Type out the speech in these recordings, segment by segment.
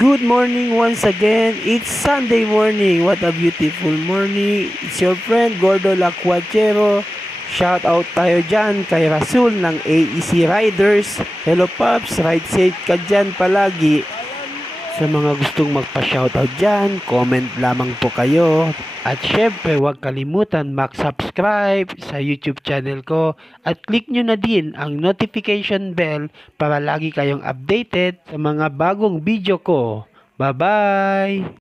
Good morning once again. It's Sunday morning. What a beautiful morning. It's your friend Gordo Lacuachero. Shout out tayo dyan kay Rasul ng AEC Riders. Hello Pops, ride safe ka dyan palagi. Sa mga gustong magpa-shoutout dyan, comment lamang po kayo. At syempre, huwag kalimutan mag-subscribe sa YouTube channel ko at click nyo na din ang notification bell para lagi kayong updated sa mga bagong video ko. Bye-bye!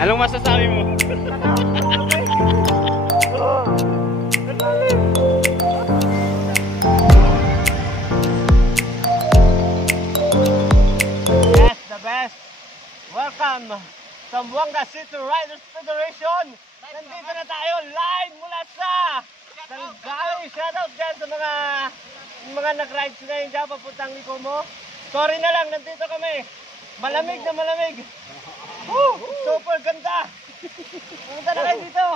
Anong masasabi mo? Yes, the best. Welcome sa Buanga City Riders Federation. Nandito na tayo live mula sa Salgali. Shoutout dyan sa mga nag-ride sila yung dyan papuntang Likomo. Sorry na lang, nandito kami. Malamig na malamig. Woo! Super ganda! Pumunta na kayo dito!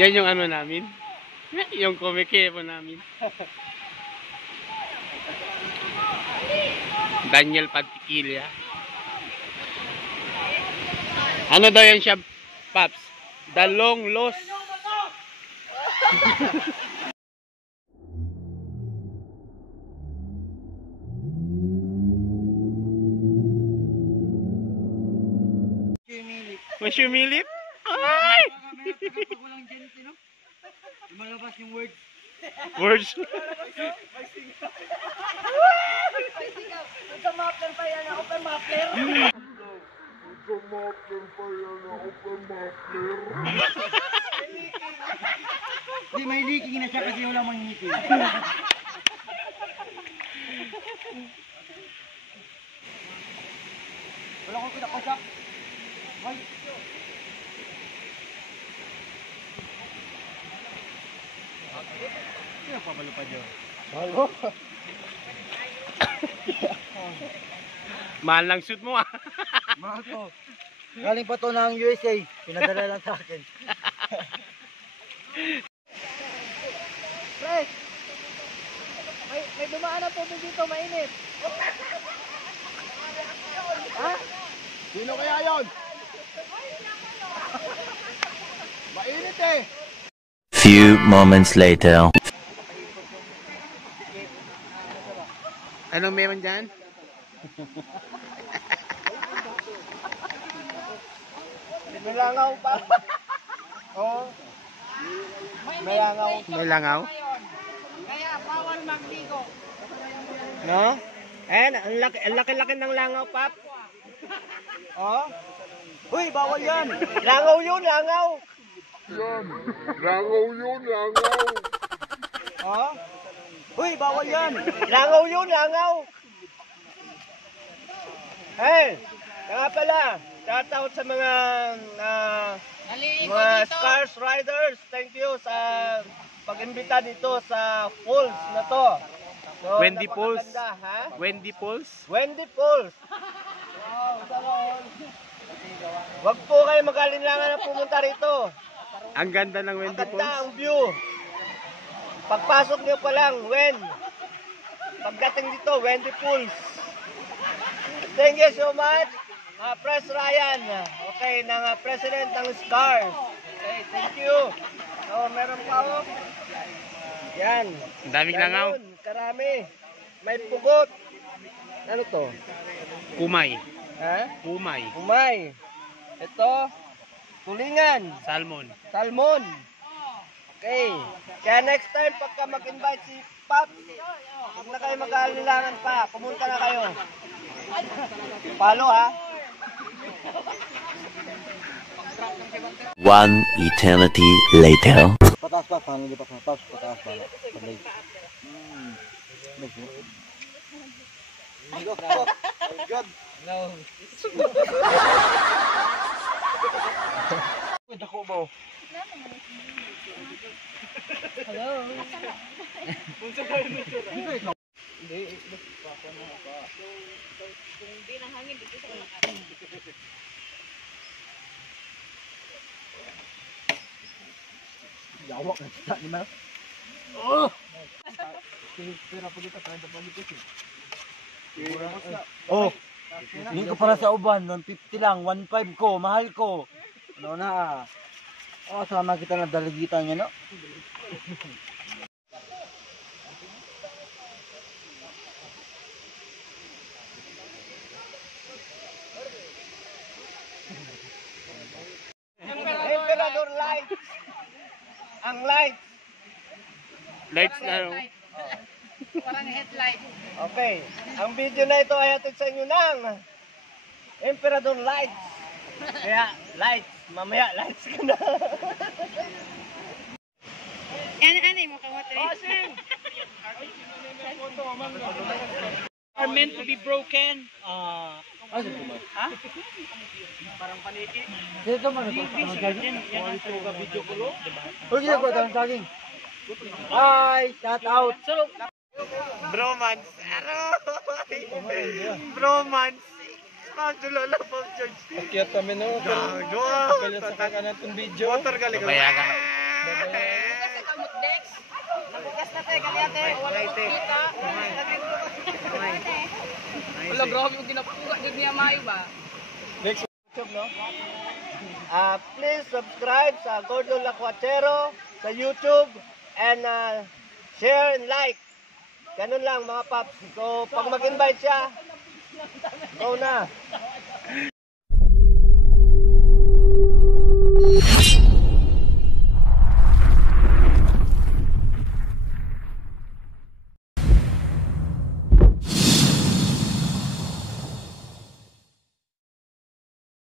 Yan yung ano namin. Yung komikepo namin. Daniel Pantiquilla. Ano daw yan siya, Paps? The long lost. Mas humilip? Ay! Lumalabas yung words. Words. Nagka-mapler pa yan ako pa mapler. Hindi, may leaking na siya kasi wala mang ngiti. Wala ko pinakasak. Ay! Sino papalupad yun? Halo? Mahal lang shoot mo ah. Mahal to. Galing pa to ng USA. Pinadala lang sa akin. Pre! May dumaan na tubig dito, mainit. Ha? Sino kaya yon? Mainit eh! Few moments later. Anong meron dyan? Nilangaw pa. Oo. May langaw. May langaw. No? Ayan, ang laki-laki ng langaw, Pap. Oh. Uy, bawal yan. Langaw yun, langaw. Langaw yun, langaw. Oh. Uy, bawal yan. Langaw yun, langaw. Hey, kaya pala, shoutout sa mga Scars Riders. Thank you sa pag-imbita dito sa falls na to. So, Wendy Falls. napakaganda, ha? Wendy Falls. Wendy Falls. Wow, salon. Wag po kayo mag-alinlangan na pumunta rito. Ang ganda ng Ang Wendy ganda Falls. ang view. Pagpasok niyo pa lang, pagdating dito, Wendy Falls. Thank you so much, Press Ryan. Okay, ng President ng Scars. Okay, thank you. So, meron pa ako. Yan. Ang daming langaw. Ganun, karami. May pugot. Ano to? Kumay. Ha? Kumay. Umay. Ito, tulingan. Salmon. Salmon. Okay. Kaya next time, pagka mag-invite si Pop, huwag na kayo mag-aalilangan pa. Pumunta na kayo. Palo, ha? One eternity later. Pataas pa, paano di pa pataas? Pataas pa. Pabay. God. No. Dako mo. Yawak na kita ni Mel. Oh. Hindi ko para sa uban, 150 lang, 1.5 ko, mahal ko. Ano na? Oh, sama kita na dalagitan niya, no? Emperador lights. Ang lights. Lights na. Parang headlight. Okay. Ang video na ito ay hatid sa inyo ng Emperador lights. Kaya lights. Mamaya lights ka na. Ano mo kamote? Are meant to be broken. Dito man ako. Uy, ko tawag saging. Hi, shout out. Bromance. Bromance. Magdulo na po, George. Kaya kami no. Gago. Kaya sa kakanan tong video. Motor galing. Bayagan. Kasi kamot Dex. Nabukas na tayo kaliate. Wala ko kita. Wala grabe yung ginapuga jud niya mayo ba? YouTube, no? Please subscribe sa Gordo Lacuachero sa YouTube and share and like. Ganun lang mga paps. So, pag mag-invite siya, go na.